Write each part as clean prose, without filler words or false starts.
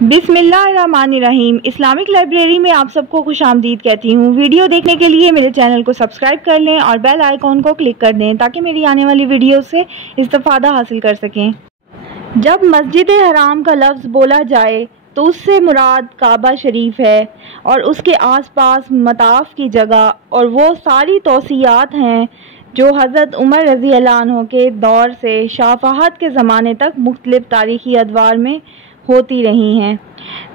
बिस्मिल्लाहिर्रहमानिर्रहीम। Islamic library में आप सबको खुश आमदीद कहती हूँ। वीडियो देखने के लिए मेरे चैनल को सब्सक्राइब कर लें और बेल आइकॉन को क्लिक कर दें ताकि मेरी आने वाली वीडियो से इस्तिफादा हासिल कर सकें। जब मस्जिद हराम का लफ्ज़ बोला जाए तो उससे मुराद काबा शरीफ है और उसके आसपास मताफ की जगह और वो सारी तौसीयात हैं जो हज़रत उमर रज़ी अल्लाह अन्हु के दौर से शाह फहद के ज़माने तक मुख्तलिफ तारीख़ी अदवार में होती रही हैं।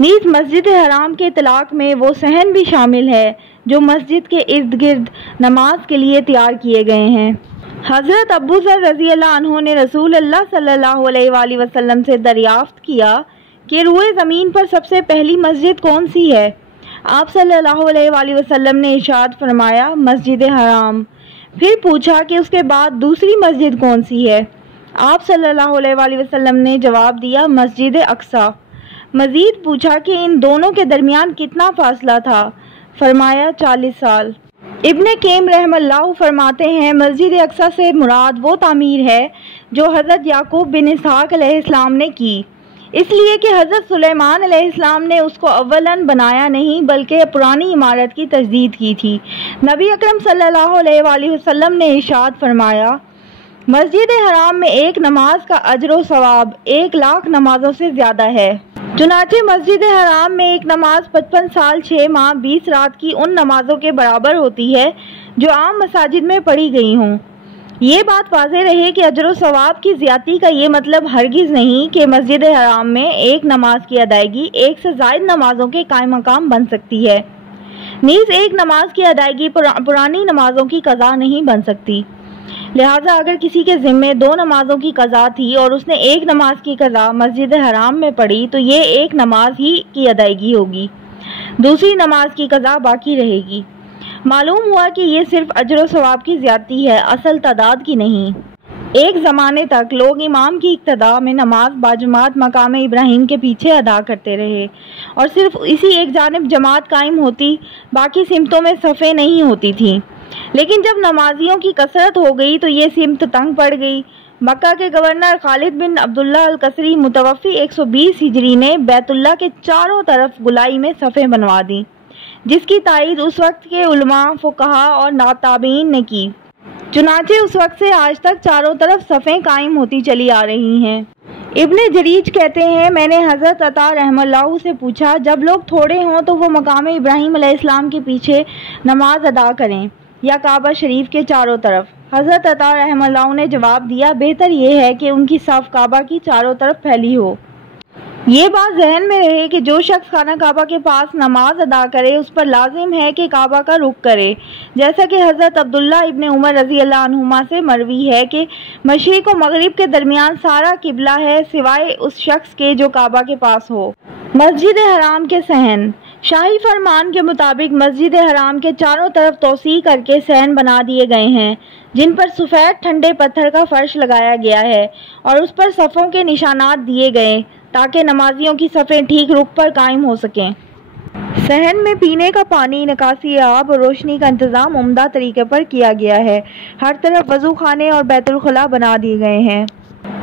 नीज़ मस्जिद हराम के इतलाक़ में वो सहन भी शामिल है जो मस्जिद के इर्द गिर्द नमाज के लिए तैयार किए गए हैं। हज़रत अबू ज़र रज़ी अल्लाह अन्हु ने रसूल अल्लाह सल्लल्लाहु अलैहि वसल्लम से दरियाफ़्त किया कि रुए ज़मीन पर सबसे पहली मस्जिद कौन सी है। आप सल्लल्लाहु अलैहि वसल्लम ने इरशाद फरमाया, मस्जिद हराम। फिर पूछा कि उसके बाद दूसरी मस्जिद कौन सी है। आप सल्लल्लाहु अलैहि वसल्लम ने जवाब दिया, मस्जिद अक्सा। मज़ीद पूछा कि इन दोनों के दरमियान कितना फासला था। फरमाया 40 साल। इब्ने क़ैम रहमतुल्लाह फरमाते हैं, मस्जिद अक्सा से मुराद वो तामीर है जो हज़रत याकूब बिन इसहाक़ अलैहिस्सलाम ने की, इसलिए कि हज़रत सुलेमान अलैहिस्सलाम ने उसको अव्वलन बनाया नहीं बल्कि पुरानी इमारत की तजदीद की थी। नबी अकरम सल्लल्लाहु अलैहि वसल्लम ने इरशाद फरमाया, मस्जिद हराम में एक नमाज का अजर व सवाब 1,00,000 नमाजों से ज़्यादा है। चुनाचे मस्जिद हराम में एक नमाज 55 साल 6 माह 20 रात की उन नमाजों के बराबर होती है जो आम मसाजिद में पढ़ी गई हों। ये बात वाज़ेह रहे कि अजर व सवाब की ज़्यादती का ये मतलब हरगिज़ नहीं कि मस्जिद हराम में एक नमाज की अदायगी एक से ज़ायद नमाजों के कायम मकाम बन सकती है। नीज़ एक नमाज की अदायगी पुरानी नमाजों की कज़ा नहीं बन सकती। लिहाजा अगर किसी के ज़िम्मे 2 नमाजों की कज़ा थी और उसने एक नमाज की कज़ा मस्जिद हराम में पढ़ी तो ये एक नमाज ही की अदायगी होगी, दूसरी नमाज की कज़ा बाकी रहेगी। मालूम हुआ कि ये सिर्फ अजर व सवाब की ज़्यादती है, असल तादाद की नहीं। एक ज़माने तक लोग इमाम की इक्तदा में नमाज बाजमात मकाम इब्राहिम के पीछे अदा करते रहे और सिर्फ इसी एक जानिब जमात कायम होती, बाकी सिमतों में सफ़े नहीं होती थी। लेकिन जब नमाजियों की कसरत हो गई तो ये सिमत तंग पड़ गई। मक्का के गवर्नर खालिद बिन अब्दुल्ला अल कसरी मुतवफ़ी 120 हिजरी ने बैतुल्लाह के चारों तरफ गुलाई में सफ़े बनवा दी, जिसकी तायीद उस वक्त के उलमा, फुक़हा और नाताबीन ने की। चुनाचे उस वक्त से आज तक चारों तरफ सफ़ें कायम होती चली आ रही हैं। इब्ने जरीज कहते हैं, मैंने हज़रत अता रहमतुल्लाह से पूछा, जब लोग थोड़े हों तो वो मकाम इब्राहिम अलैहिस्सलाम के पीछे नमाज अदा करें या काबा शरीफ के चारों तरफ। हज़रत अता रहमतुल्लाह ने जवाब दिया, बेहतर ये है कि उनकी सफ़ काबा की चारों तरफ फैली हो। ये बात जहन में रहे कि जो शख्स खाना काबा के पास नमाज अदा करे उस पर लाजिम है कि काबा का रुख करे, जैसा कि हज़रत अब्दुल्ला इब्ने उमर रज़ी अल्लाह अन्हुमा से मरवी है कि मशरिक़ और मग़रिब के दरमियान सारा किबला है सिवाय उस शख्स के जो काबा के पास हो। मस्जिद हराम के सहन। शाही फरमान के मुताबिक मस्जिद हराम के चारों तरफ तोसी करके सहन बना दिए गए हैं जिन पर सफ़ेद ठंडे पत्थर का फर्श लगाया गया है और उस पर सफ़ों के निशानात दिए गए ताकि नमाजियों की सफ़ें ठीक रुख पर कायम हो सकें। सहन में पीने का पानी, निकासी आब और रोशनी का इंतज़ाम उम्दा तरीके पर किया गया है। हर तरफ वज़ू खाने और बैतुल खुला बना दिए गए हैं।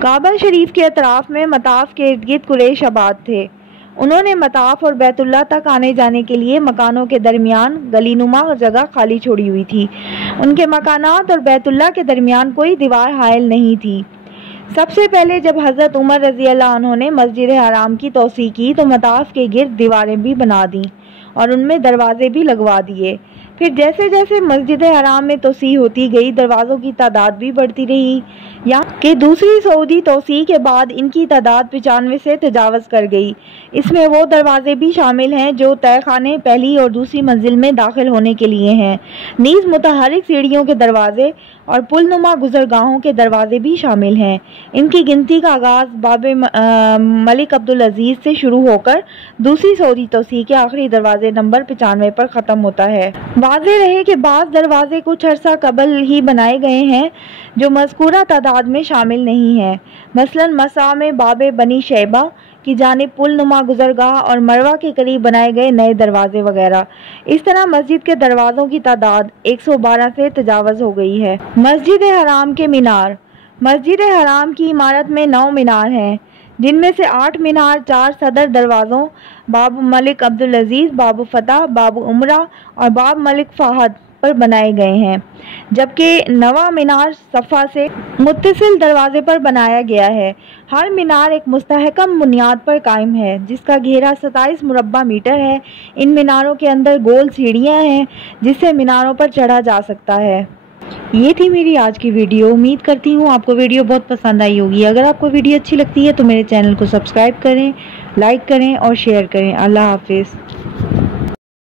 काबा शरीफ के अतराफ़ में मताफ़ के इर्द गिर्द कुरैश आबाद थे। उन्होंने मताफ़ और बैतुल्लाह तक आने जाने के लिए मकानों के दरमियान गलीनुमा जगह खाली छोड़ी हुई थी। उनके मकानात और बैतुल्लाह के दरमियान कोई दीवार हायल नहीं थी। सबसे पहले जब हज़रत उमर रज़ी अल्लाह अन्हु ने मस्जिद हराम की तोसी की तो मताफ़ के गिर्द दीवारें भी बना दी और उनमें दरवाजे भी लगवा दिए। फिर जैसे जैसे मस्जिद हराम में तोसी होती गई दरवाज़ों की तादाद भी बढ़ती रही, यहाँ कि दूसरी सऊदी तोसी के बाद इनकी तादाद 95 से तजावज़ कर गई। इसमें वो दरवाजे भी शामिल हैं जो तहखाने पहली और दूसरी मंजिल में दाखिल होने के लिए हैं। नीज़ मुतहरिक सीढ़ियों के दरवाजे और पुलनुमा गुजरगाहों के दरवाजे भी शामिल हैं। इनकी गिनती का आगाज़ बाबे मलिक अब्दुल अजीज़ से शुरू होकर दूसरी सऊदी तोसी के आखिरी दरवाजे नंबर 95 पर ख़त्म होता है। वाज़ेह रहे कि बाज़ दरवाजे कुछ अरसा कबल ही बनाए गए हैं जो मज़कूरा तादाद में शामिल नहीं है। मसलन मसा में बाबे बनी शैबा की जानिब पुल नुमा गुजरगाह और मरवा के करीब बनाए गए नए दरवाजे वगैरह। इस तरह मस्जिद के दरवाज़ों की तादाद 112 से तजावज़ हो गई है। मस्जिद हराम के मीनार। मस्जिद हराम की इमारत में 9 मीनार हैं जिनमें से 8 मीनार 4 सदर दरवाज़ों बाब मलिक अब्दुल अजीज़, बाब फतह, बाब उमरा और बाब मलिक फहद पर बनाए गए हैं, जबकि नवा मीनार सफ़ा से मुत्तसिल दरवाजे पर बनाया गया है। हर मीनार एक मुस्तहकम बुनियाद पर कायम है, जिसका घेरा 27 मुरब्बा मीटर है। इन मीनारों के अंदर गोल सीढ़ियाँ हैं, जिससे मीनारों पर चढ़ा जा सकता है। ये थी मेरी आज की वीडियो। उम्मीद करती हूँ आपको वीडियो बहुत पसंद आई होगी। अगर आपको वीडियो अच्छी लगती है तो मेरे चैनल को सब्सक्राइब करें, लाइक करें और शेयर करें। अल्लाह हाफिज़।